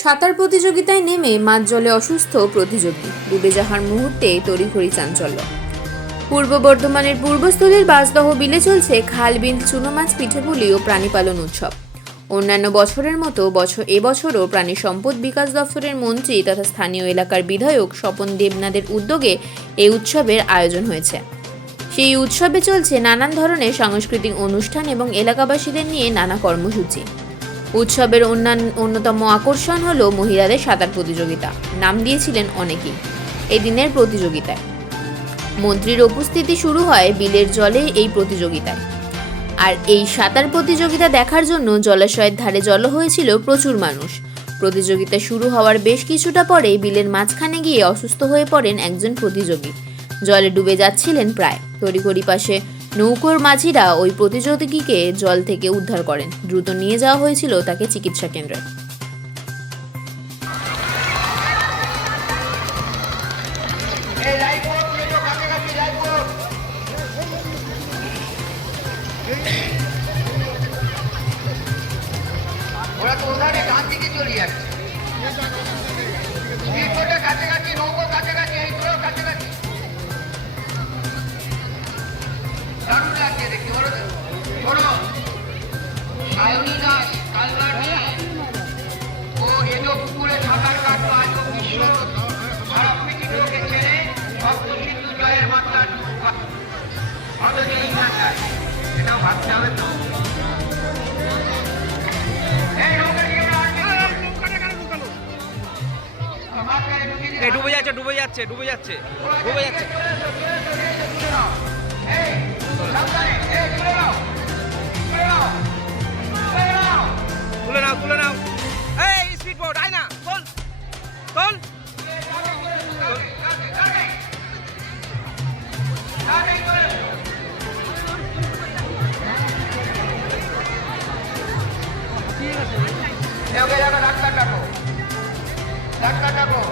সাঁতার প্রতিযোগিতায় নেমে মাঝ জলে অসুস্থ প্রতিযোগী। ডুবে যাহার মুহূর্তে তড়িঘড়ি চাঞ্চল্য। পূর্ব বর্ধমানের পূর্বস্থলীর বাসদহ বিলে চলছে খালবিল চুনো মাছ পিঠেপুলি ও প্রাণীপালন উৎসব। অন্যান্য বছরের মতো বছর এবছরও প্রাণী সম্পদ বিকাশ দপ্তরের মন্ত্রী তথা স্থানীয় এলাকার বিধায়ক স্বপন দেবনাথের উদ্যোগে এই উৎসবের আয়োজন হয়েছে। সেই উৎসবে চলছে নানান ধরনের সাংস্কৃতিক অনুষ্ঠান এবং এলাকাবাসীদের নিয়ে নানা কর্মসূচি। উৎসবের অন্যান্য অন্যতম আকর্ষণ হল মহিলাদের সাঁতার প্রতিযোগিতা। নাম দিয়েছিলেন অনেকেই এদিনের প্রতিযোগিতায়। মন্ত্রীর উপস্থিতি শুরু হয় বিলের জলে এই প্রতিযোগিতায়। আর এই সাঁতার প্রতিযোগিতা দেখার জন্য জলাশয়ের ধারে জড়ো হয়েছিল প্রচুর মানুষ। প্রতিযোগিতা শুরু হওয়ার বেশ কিছুটা পরে বিলের মাঝখানে গিয়ে অসুস্থ হয়ে পড়েন একজন প্রতিযোগী। জলে ডুবে যাচ্ছিলেন প্রায়। তড়িঘড়ি পাশে নৌকোর মাঝিরা ওই প্রতিযোগীকে জল থেকে উদ্ধার করেন। দ্রুত নিয়ে যাওয়া হয়েছিল তাকে চিকিৎসা কেন্দ্রে। ডুবে যাচ্ছে ডুবে যাচ্ছে ডুবে যাচ্ছে ডুবে যাচ্ছে। કોણ ડાક્ટર નાખો ડાક્ટર નાખો